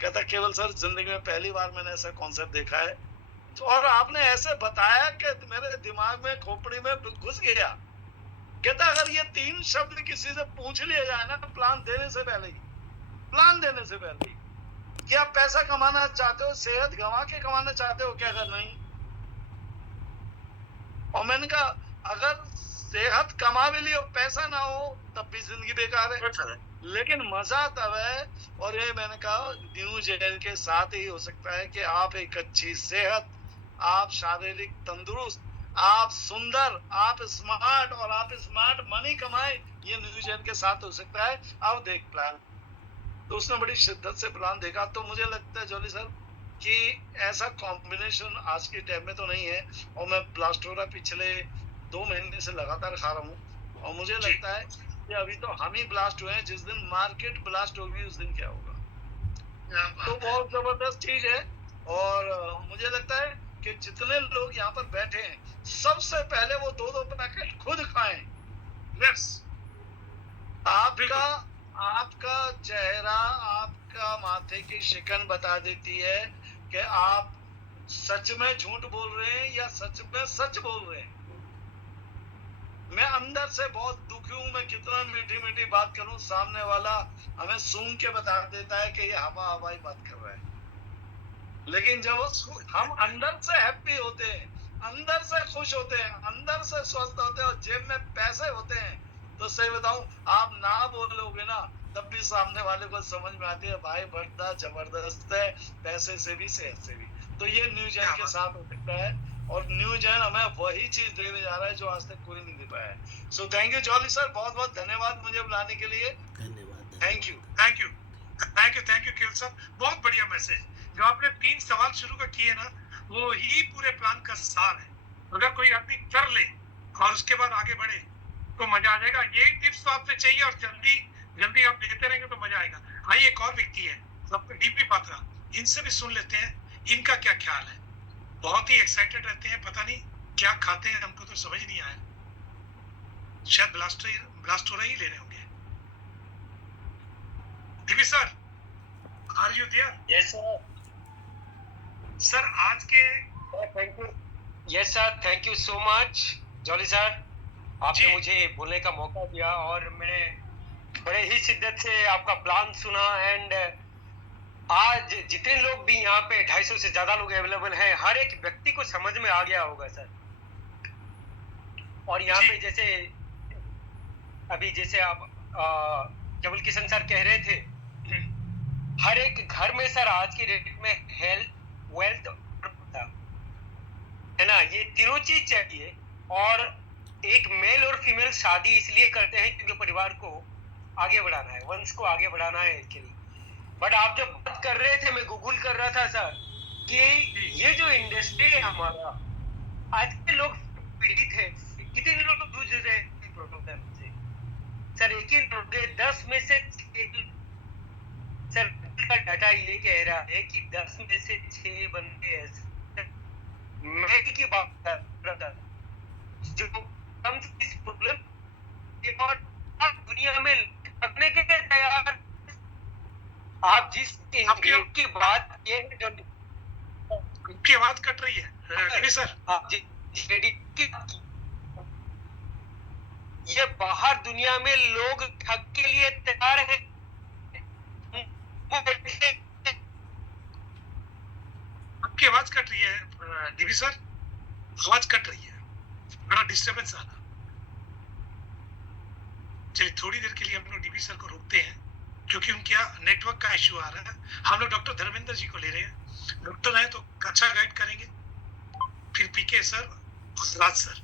कहता केवल सर जिंदगी में पहली बार मैंने ऐसा कॉन्सेप्ट देखा है, तो और आपने ऐसे बताया कि मेरे दिमाग में, खोपड़ी में घुस गया। कहता अगर ये 3 शब्द किसी से पूछ लिया जाए ना प्लान देने से पहले ही, प्लान देने से पहले कि आप पैसा कमाना चाहते हो, सेहत गंवा के कमाना चाहते हो क्या, अगर नहीं। और मैंने कहा अगर सेहत कमा भी ली और पैसा ना हो तब भी जिंदगी बेकार है, लेकिन मजा तब है। और ये मैंने कहा न्यू जेन के साथ ही हो सकता है कि आप एक अच्छी सेहत, आप शारीरिक तंदुरुस्त, आप सुंदर, आप स्मार्ट और आप स्मार्ट मनी कमाए, ये न्यू जेन के साथ हो सकता है। अब देख प्लान, तो उसने बड़ी शिद्दत से प्लान देखा। तो मुझे लगता है जॉली सर कि ऐसा कॉम्बिनेशन आज के टाइम में तो नहीं है। और मैं ब्लास्टोरा पिछले 2 महीने से लगातार खा रहा हूँ, और मुझे लगता है कि अभी तो हम ही ब्लास्ट हुए हैं, जिस दिन मार्केट ब्लास्ट होगी उस दिन क्या होगा। तो बहुत जबरदस्त चीज है। और मुझे लगता है कि जितने लोग यहाँ पर बैठे हैं सबसे पहले वो 2-2 पैकेट खुद खाएं। यस, आपका चेहरा, आपका माथे की शिकन बता देती है कि आप सच में झूठ बोल रहे हैं या सच में सच बोल रहे हैं। मैं अंदर से बहुत दुखी हूं, मैं कितना मीठी मीठी बात करूं, सामने वाला हमें सूंघ के बता देता है कि ये हवा हवाई बात कर रहा है। लेकिन जब हम अंदर से हैप्पी होते हैं, अंदर से खुश होते हैं, अंदर से स्वस्थ होते हैं और जेब में पैसे होते हैं, तो सही बताऊं आप ना बोलोगे ना तब भी सामने वाले को समझ में आती है भाई बड़ा जबरदस्त है, पैसे से भी सेहत से भी। तो ये न्यू जेन के साथ हो सकता है, और न्यू जेन हमें वही चीज देने जा रहा है जो आज तक कोई नहीं दे पाया है। So thank you jolly sir, बहुत बहुत धन्यवाद मुझे बुलाने के लिए। धन्यवाद। Thank you. Thank you, thank you, thank you केवल सर, बहुत बढ़िया मैसेज। जो आपने 3 सवाल शुरू कर किए ना, वो ही पूरे प्लान का सार है। अगर कोई आदमी कर ले और उसके बाद आगे बढ़े तो मजा आ जाएगा। ये टिप्स तो आपसे चाहिए और जल्दी जल्दी आप देते रहेंगे तो मजा आएगा। आइए, एक और व्यक्ति है डीपी पात्रा, इनसे भी सुन लेते हैं इनका क्या ख्याल है। बहुत ही एक्साइटेड रहते हैं, पता नहीं क्या खाते हैं, हमको तो समझ नहीं आया। शायद ब्लास्टोरा ही ले रहे होंगे। DP sir, are you there? Yes sir. Sir आज के thank you. Yes sir, thank you so much Jolly sir, आपने मुझे बोलने का मौका दिया और मैंने बड़े ही शिद्दत से आपका प्लान सुना। एंड आज जितने लोग भी यहाँ पे 250 से ज्यादा लोग अवेलेबल हैं, हर एक व्यक्ति को समझ में आ गया होगा सर। और यहाँ पे जैसे अभी जैसे आप केवल किशन सर कह रहे थे, हर एक घर में सर आज की डेट में हेल्थ, वेल्थ है ना, ये तीनों चीज चाहिए। और एक मेल और फीमेल शादी इसलिए करते हैं क्योंकि परिवार को आगे बढ़ाना है, वंश को आगे बढ़ाना है इसके लिए। बट आप जब बात कर रहे थे, मैं गूगल कर रहा था सर कि ये जो इंडस्ट्री है हमारा, आज के लोग पीड़ित है, कितने लोग जूझ रहे हैं प्रॉब्लम से सर। एक ही लोग 10 में से सर का डाटा ये कह रहा है कि 10 में से 6 बंदे ऐसे मैं की बात कर रहा था जो कम इस प्रॉब्लम और दुनिया में लगने के लिए तैयार। आप जिस की बात ये है जो की आवाज कट रही है सर, आप ये बाहर दुनिया में लोग ठग के लिए तैयार है। आपकी आवाज कट रही है डीबी सर, आवाज कट रही है, बड़ा डिस्टरबेंस आ रहा। चलिए थोड़ी देर के लिए हम लोग डीबी सर को रोकते हैं क्योंकि उनके नेटवर्क का इश्यू आ रहा है। हम लोग डॉक्टर धर्मेंद्र जी को ले रहे हैं, डॉक्टर है तो अच्छा गाइड करेंगे, फिर पीके सर और राज सर।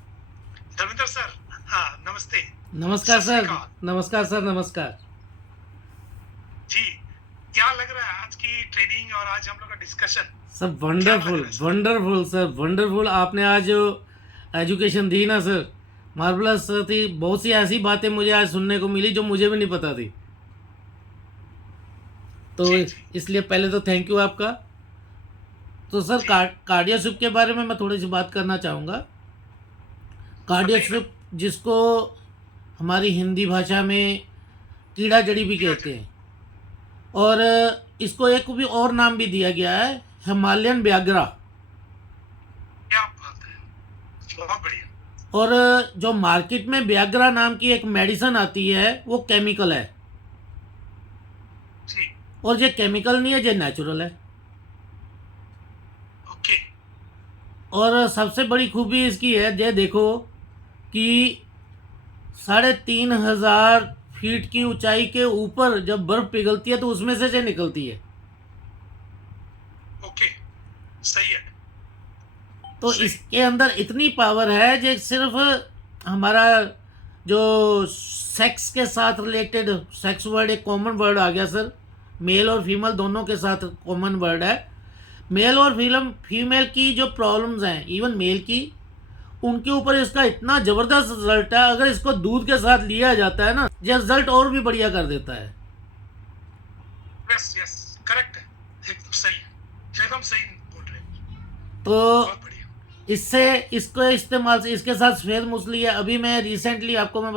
धर्मेंद्र सर, हाँ नमस्ते। नमस्कार सर, नमस्कार सर, नमस्कार जी। क्या लग रहा है आज की ट्रेनिंग और आज हम लोग का डिस्कशन? सब वंडरफुल, वंडरफुल सर, वंडरफुल। आपने आज जो एजुकेशन दी ना सर, मार्वलस थी। बहुत सी ऐसी बातें मुझे आज सुनने को मिली जो मुझे भी नहीं पता थी, तो इसलिए पहले तो थैंक यू आपका। तो सर कार्डियोस्विप के बारे में मैं थोड़ी सी बात करना चाहूँगा। कार्डियोस्विप जिसको हमारी हिंदी भाषा में कीड़ा जड़ी भी कहते हैं, और इसको एक भी और नाम भी दिया गया है, हिमालयन व्याग्रा। क्या बात है, बहुत बढ़िया। और जो मार्केट में व्याग्रा नाम की एक मेडिसिन आती है वो केमिकल है जी। और ये केमिकल नहीं है, ये नेचुरल है। ओके और सबसे बड़ी खूबी इसकी है, ये देखो कि 3,500 फीट की ऊंचाई के ऊपर जब बर्फ पिघलती है तो उसमें से निकलती है। ओके सही है। तो सही। इसके अंदर इतनी पावर है जो सिर्फ हमारा जो सेक्स के साथ रिलेटेड, सेक्स वर्ड एक कॉमन वर्ड आ गया सर, मेल और फीमेल दोनों के साथ कॉमन वर्ड है। मेल और फीमेल की जो प्रॉब्लम्स हैं, इवन मेल की, उनके ऊपर इसका इतना ज़बरदस्त रिजल्ट है। अगर इसको दूध के साथ लिया जाता है ना, ये रिजल्ट और भी बढ़िया कर देता है। यस यस करेक्ट है, एकदम सही है, एकदम सही बोल रहे हैं। तो बहुत बढ़िया। इससे इसको इस्तेमाल से इसके साथ सफ़ेद मूसली है। अभी मैं रिसेंटली आपको मैं